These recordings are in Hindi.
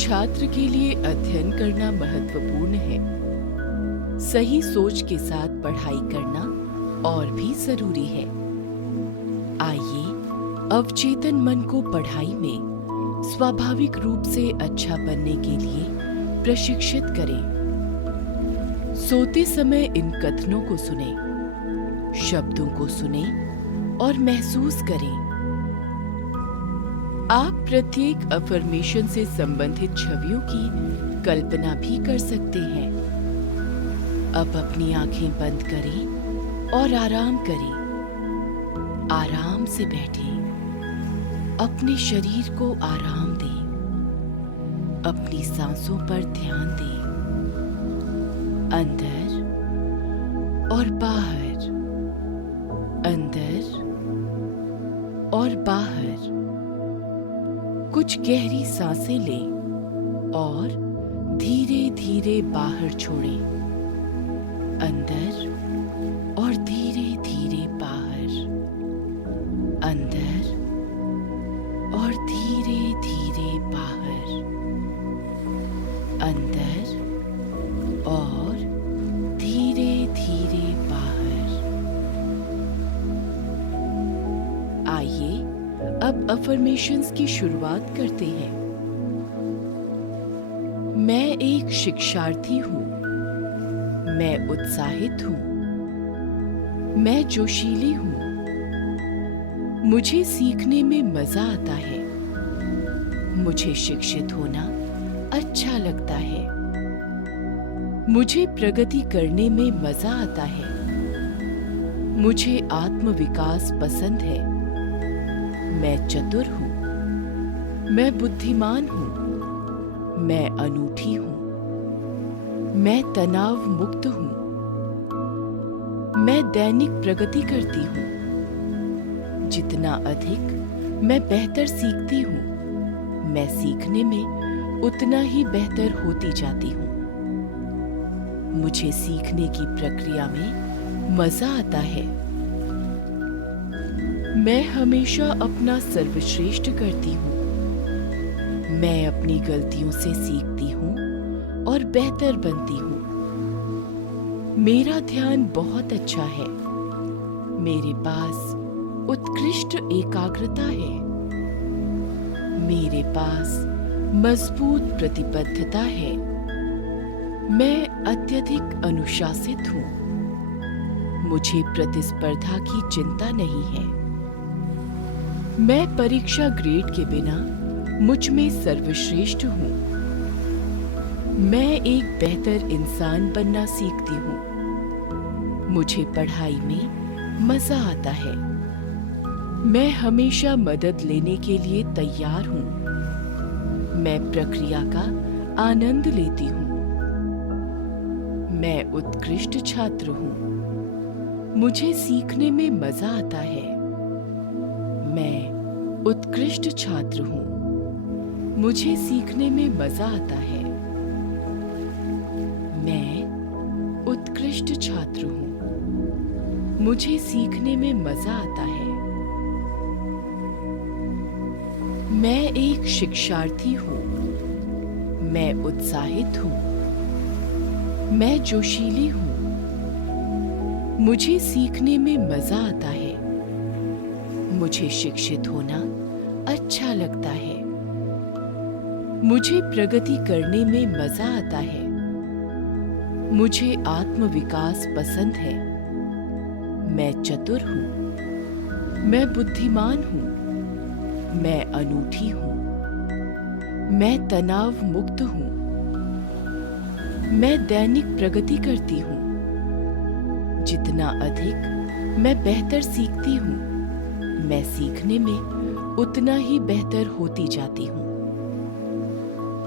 छात्र के लिए अध्ययन करना महत्वपूर्ण है। सही सोच के साथ पढ़ाई करना और भी जरूरी है। आइए अवचेतन मन को पढ़ाई में स्वाभाविक रूप से अच्छा बनने के लिए प्रशिक्षित करें। सोते समय इन कथनों को सुनें, शब्दों को सुनें और महसूस करें। आप प्रत्येक अफर्मेशन से संबंधित छवियों की कल्पना भी कर सकते हैं। अब अपनी आंखें बंद करें और आराम करें। आराम से बैठें। अपने शरीर को आराम दें। अपनी सांसों पर ध्यान दें। अंदर और बाहर, अंदर और बाहर। कुछ गहरी सांसें लें और धीरे धीरे बाहर छोड़ें। अंदर और धीरे धीरे बाहर। अंदर और धीरे धीरे बाहर। अंदर और धीरे धीरे बाहर। आइए अब अफर्मेशंस की शुरुआत करते हैं। मैं एक शिक्षार्थी हूँ। मैं उत्साहित हूँ। मैं जोशीली हूँ। मुझे सीखने में मजा आता है। मुझे शिक्षित होना अच्छा लगता है। मुझे प्रगति करने में मजा आता है। मुझे आत्मविकास पसंद है। मैं चतुर हूँ। मैं बुद्धिमान हूँ। मैं अनूठी हूँ। मैं तनाव मुक्त हूँ। मैं दैनिक प्रगति करती हूँ। जितना अधिक मैं बेहतर सीखती हूँ, मैं सीखने में उतना ही बेहतर होती जाती हूँ। मुझे सीखने की प्रक्रिया में मजा आता है। मैं हमेशा अपना सर्वश्रेष्ठ करती हूँ। मैं अपनी गलतियों से सीखती हूँ और बेहतर बनती हूँ। मेरा ध्यान बहुत अच्छा है। मेरे पास उत्कृष्ट एकाग्रता है। मेरे पास मजबूत प्रतिबद्धता है। मैं अत्यधिक अनुशासित हूँ। मुझे प्रतिस्पर्धा की चिंता नहीं है। मैं परीक्षा ग्रेड के बिना मुझ में सर्वश्रेष्ठ हूँ। मैं एक बेहतर इंसान बनना सीखती हूँ। मुझे पढ़ाई में मजा आता है। मैं हमेशा मदद लेने के लिए तैयार हूँ। मैं प्रक्रिया का आनंद लेती हूँ। मैं उत्कृष्ट छात्र हूँ। मुझे सीखने में मजा आता है। मैं उत्कृष्ट छात्र हूँ। मुझे सीखने में मजा आता है। मैं उत्कृष्ट छात्र हूँ। मुझे सीखने में मजा आता है। मैं एक शिक्षार्थी हूँ। मैं उत्साहित हूँ। मैं जोशीली हूँ। मुझे सीखने में मजा आता है। मुझे शिक्षित होना अच्छा लगता है। मुझे प्रगति करने में मजा आता है। मुझे आत्मविकास पसंद है। मैं चतुर हूँ। मैं बुद्धिमान हूँ। मैं अनूठी हूँ। मैं तनाव मुक्त हूँ। मैं दैनिक प्रगति करती हूँ। जितना अधिक मैं बेहतर सीखती हूँ, मैं सीखने में उतना ही बेहतर होती जाती हूँ।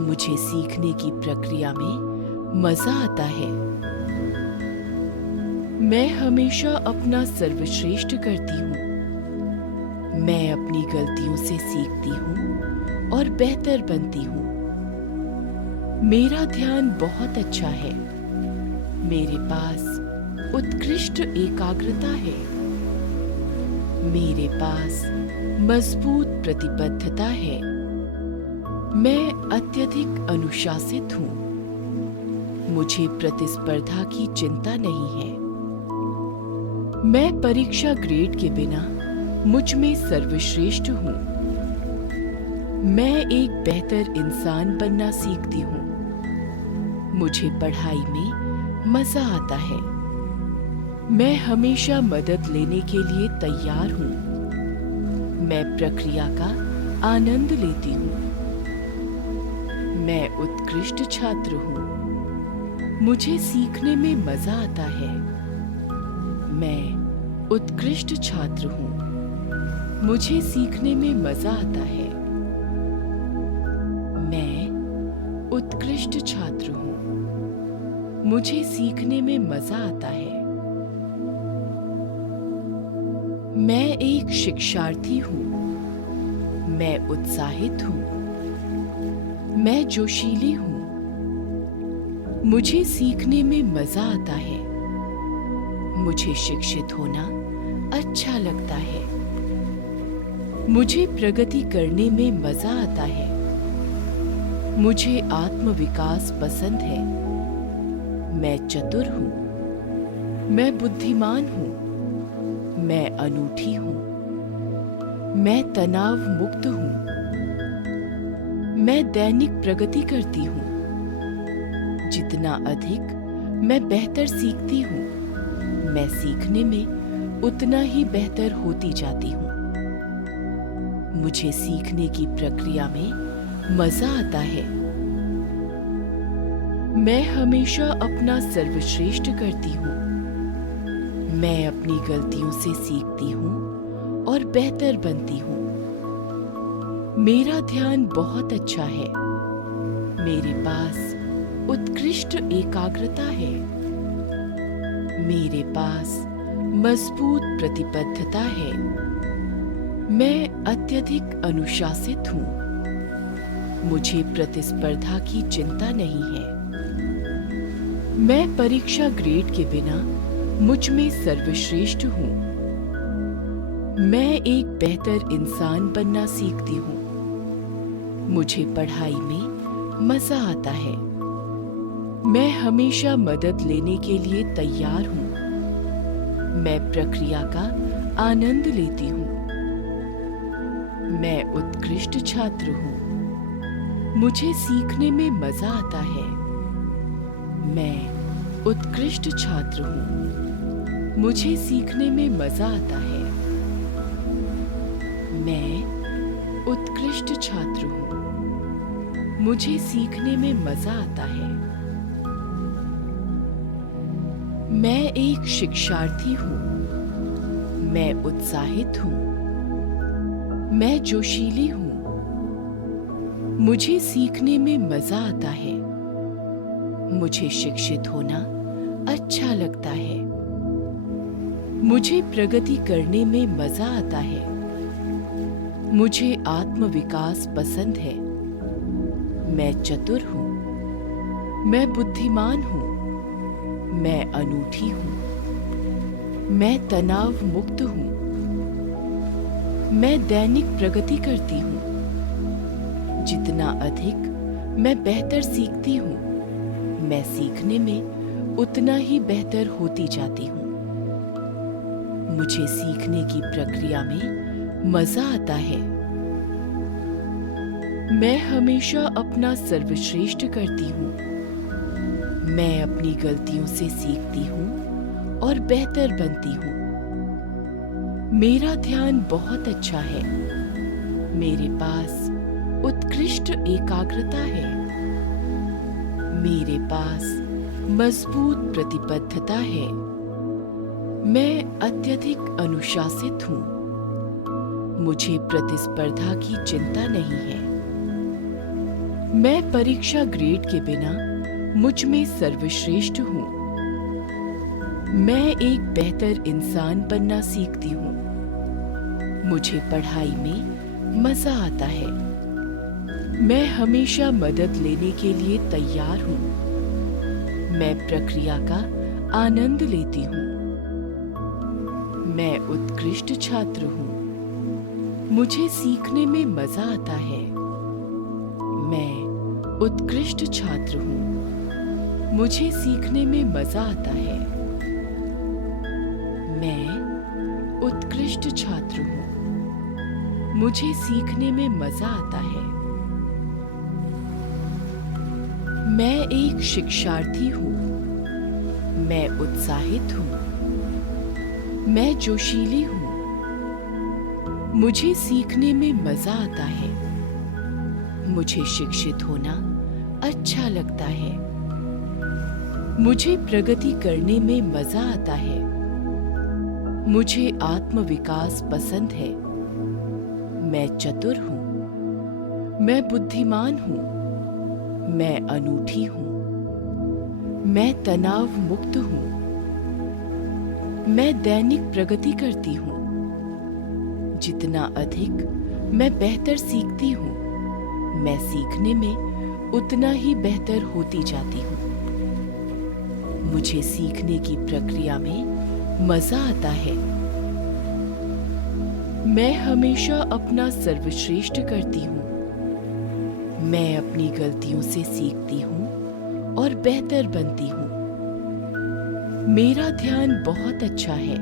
मुझे सीखने की प्रक्रिया में मजा आता है। मैं हमेशा अपना सर्वश्रेष्ठ करती हूँ। मैं अपनी गलतियों से सीखती हूँ और बेहतर बनती हूँ। मेरा ध्यान बहुत अच्छा है। मेरे पास उत्कृष्ट एकाग्रता है। मेरे पास मजबूत प्रतिबद्धता है। मैं अत्यधिक अनुशासित हूँ। मुझे प्रतिस्पर्धा की चिंता नहीं है। मैं परीक्षा ग्रेड के बिना मुझ में सर्वश्रेष्ठ हूँ। मैं एक बेहतर इंसान बनना सीखती हूँ। मुझे पढ़ाई में मजा आता है। मैं हमेशा मदद लेने के लिए तैयार हूँ। मैं प्रक्रिया का आनंद लेती हूँ। मैं उत्कृष्ट छात्र हूँ। मुझे सीखने में मजा आता है। मैं उत्कृष्ट छात्र हूँ। मुझे सीखने में मजा आता है। मैं उत्कृष्ट छात्र हूँ। मुझे सीखने में मजा आता है। मैं एक शिक्षार्थी हूँ। मैं उत्साहित हूँ। मैं जोशीली हूँ। मुझे सीखने में मजा आता है। मुझे शिक्षित होना अच्छा लगता है। मुझे प्रगति करने में मजा आता है। मुझे आत्मविकास पसंद है। मैं चतुर हूँ। मैं बुद्धिमान हूँ। मैं अनूठी हूँ। मैं तनाव मुक्त हूँ। मैं दैनिक प्रगति करती हूँ। जितना अधिक मैं बेहतर सीखती हूँ, मैं सीखने में उतना ही बेहतर होती जाती हूँ। मुझे सीखने की प्रक्रिया में मजा आता है। मैं हमेशा अपना सर्वश्रेष्ठ करती हूँ। मैं अपनी गलतियों से सीखती हूँ और बेहतर बनती हूँ। मेरा ध्यान बहुत अच्छा है। मेरे पास उत्कृष्ट एकाग्रता है। मेरे पास मजबूत प्रतिबद्धता है। मैं अत्यधिक अनुशासित हूँ। मुझे प्रतिस्पर्धा की चिंता नहीं है। मैं परीक्षा ग्रेड के बिना मुझ में सर्वश्रेष्ठ हूँ। मैं एक बेहतर इंसान बनना सीखती हूँ। मुझे पढ़ाई में मजा आता है। मैं हमेशा मदद लेने के लिए तैयार हूँ। मैं प्रक्रिया का आनंद लेती हूँ। मैं उत्कृष्ट छात्र हूँ। मुझे सीखने में मजा आता है। मैं उत्कृष्ट छात्र हूँ। मुझे सीखने में मजा आता है। मैं उत्कृष्ट छात्र हूँ। मुझे सीखने में मजा आता है। मैं एक शिक्षार्थी हूँ। मैं उत्साहित हूँ। मैं जोशीली हूँ। मुझे सीखने में मजा आता है। मुझे शिक्षित होना अच्छा लगता है। मुझे प्रगति करने में मजा आता है। मुझे आत्मविकास पसंद है। मैं चतुर हूँ। मैं बुद्धिमान हूँ। मैं अनूठी हूँ। मैं तनाव मुक्त हूँ। मैं दैनिक प्रगति करती हूँ। जितना अधिक मैं बेहतर सीखती हूँ, मैं सीखने में उतना ही बेहतर होती जाती हूँ। मुझे सीखने की प्रक्रिया में मजा आता है। मैं हमेशा अपना सर्वश्रेष्ठ करती हूँ। मैं अपनी गलतियों से सीखती हूँ और बेहतर बनती हूँ। मेरा ध्यान बहुत अच्छा है। मेरे पास उत्कृष्ट एकाग्रता है। मेरे पास मजबूत प्रतिबद्धता है। मैं अत्यधिक अनुशासित हूँ। मुझे प्रतिस्पर्धा की चिंता नहीं है। मैं परीक्षा ग्रेड के बिना मुझ में सर्वश्रेष्ठ हूँ। मैं एक बेहतर इंसान बनना सीखती हूँ। मुझे पढ़ाई में मजा आता है। मैं हमेशा मदद लेने के लिए तैयार हूँ। मैं प्रक्रिया का आनंद लेती हूँ। मैं उत्कृष्ट छात्र हूँ। मुझे सीखने में मजा आता है। उत्कृष्ट छात्र हूँ। मुझे सीखने में मजा आता है। मैं उत्कृष्ट छात्र हूँ। मुझे सीखने में मजा आता है। मैं एक शिक्षार्थी हूँ। मैं उत्साहित हूँ। मैं जोशीली हूँ। मुझे सीखने में मजा आता है। मुझे शिक्षित होना अच्छा लगता है। मुझे प्रगति करने में मजा आता है। मुझे आत्मविकास पसंद है। मैं चतुर हूँ। मैं बुद्धिमान हूँ। मैं अनूठी हूँ। मैं तनाव मुक्त हूँ। मैं दैनिक प्रगति करती हूँ। जितना अधिक मैं बेहतर सीखती हूँ, मैं सीखने में उतना ही बेहतर होती जाती हूँ। मुझे सीखने की प्रक्रिया में मजा आता है। मैं हमेशा अपना सर्वश्रेष्ठ करती हूँ। मैं अपनी गलतियों से सीखती हूँ और बेहतर बनती हूँ। मेरा ध्यान बहुत अच्छा है।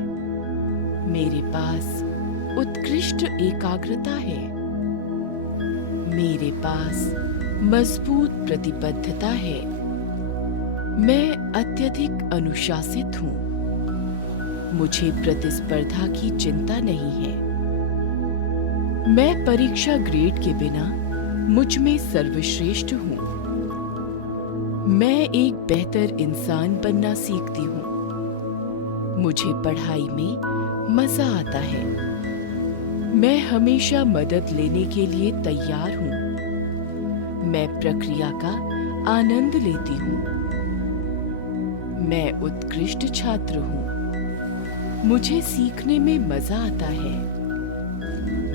मेरे पास उत्कृष्ट एकाग्रता है। मेरे पास मजबूत प्रतिबद्धता है। मैं अत्यधिक अनुशासित हूँ। मुझे प्रतिस्पर्धा की चिंता नहीं है। मैं परीक्षा ग्रेड के बिना मुझ में सर्वश्रेष्ठ हूँ। मैं एक बेहतर इंसान बनना सीखती हूँ। मुझे पढ़ाई में मजा आता है। मैं हमेशा मदद लेने के लिए तैयार हूँ। मैं प्रक्रिया का आनंद लेती हूँ। मैं उत्कृष्ट छात्र हूँ। मुझे सीखने में मजा आता है।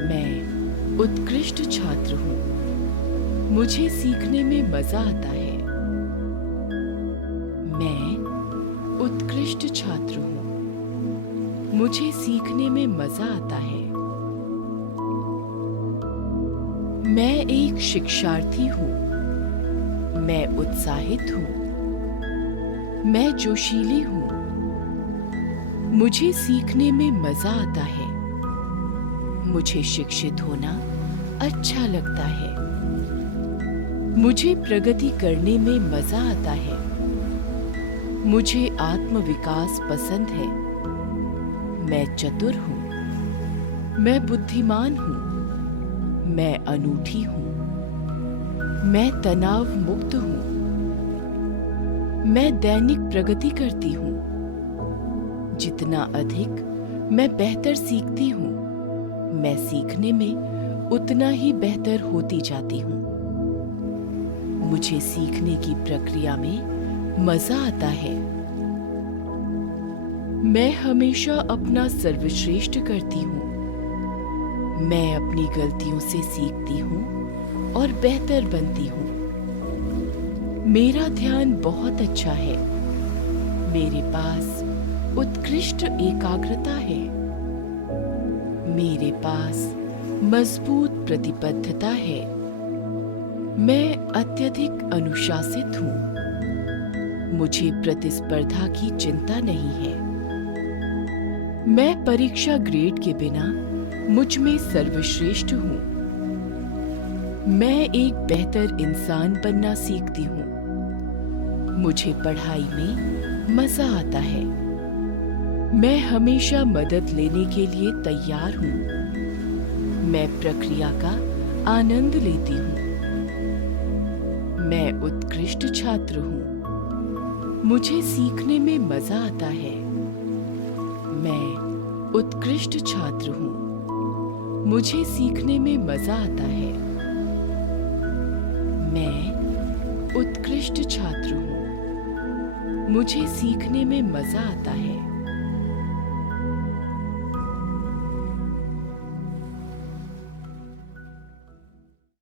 मैं उत्कृष्ट छात्र हूँ। मुझे सीखने में मजा आता है। मैं उत्कृष्ट छात्र हूँ। मुझे सीखने में मजा आता है। मैं एक शिक्षार्थी हूँ। मैं उत्साहित हूँ। मैं जोशीली हूँ। मुझे सीखने में मजा आता है। मुझे शिक्षित होना अच्छा लगता है। मुझे प्रगति करने में मजा आता है। मुझे आत्मविकास पसंद है। मैं चतुर हूँ। मैं बुद्धिमान हूँ। मैं अनूठी हूँ। मैं तनाव मुक्त हूँ। मैं दैनिक प्रगति करती हूँ। जितना अधिक मैं बेहतर सीखती हूँ, मैं सीखने में उतना ही बेहतर होती जाती हूँ। मुझे सीखने की प्रक्रिया में मजा आता है। मैं हमेशा अपना सर्वश्रेष्ठ करती हूँ। मैं अपनी गलतियों से सीखती हूँ और बेहतर बनती हूँ। मेरा ध्यान बहुत अच्छा है। मेरे पास उत्कृष्ट एकाग्रता है। मेरे पास मजबूत प्रतिबद्धता है। मैं अत्यधिक अनुशासित हूँ। मुझे प्रतिस्पर्धा की चिंता नहीं है। मैं परीक्षा ग्रेड के बिना मुझ में सर्वश्रेष्ठ हूँ। मैं एक बेहतर इंसान बनना सीखती हूँ। मुझे पढ़ाई में मजा आता है। मैं हमेशा मदद लेने के लिए तैयार हूँ। मैं प्रक्रिया का आनंद लेती हूँ। मैं उत्कृष्ट छात्र हूँ। मुझे सीखने में मजा आता है। मैं उत्कृष्ट छात्र हूँ। मुझे सीखने में मजा आता है। मैं उत्कृष्ट छात्र हूँ। मुझे सीखने में मजा आता है।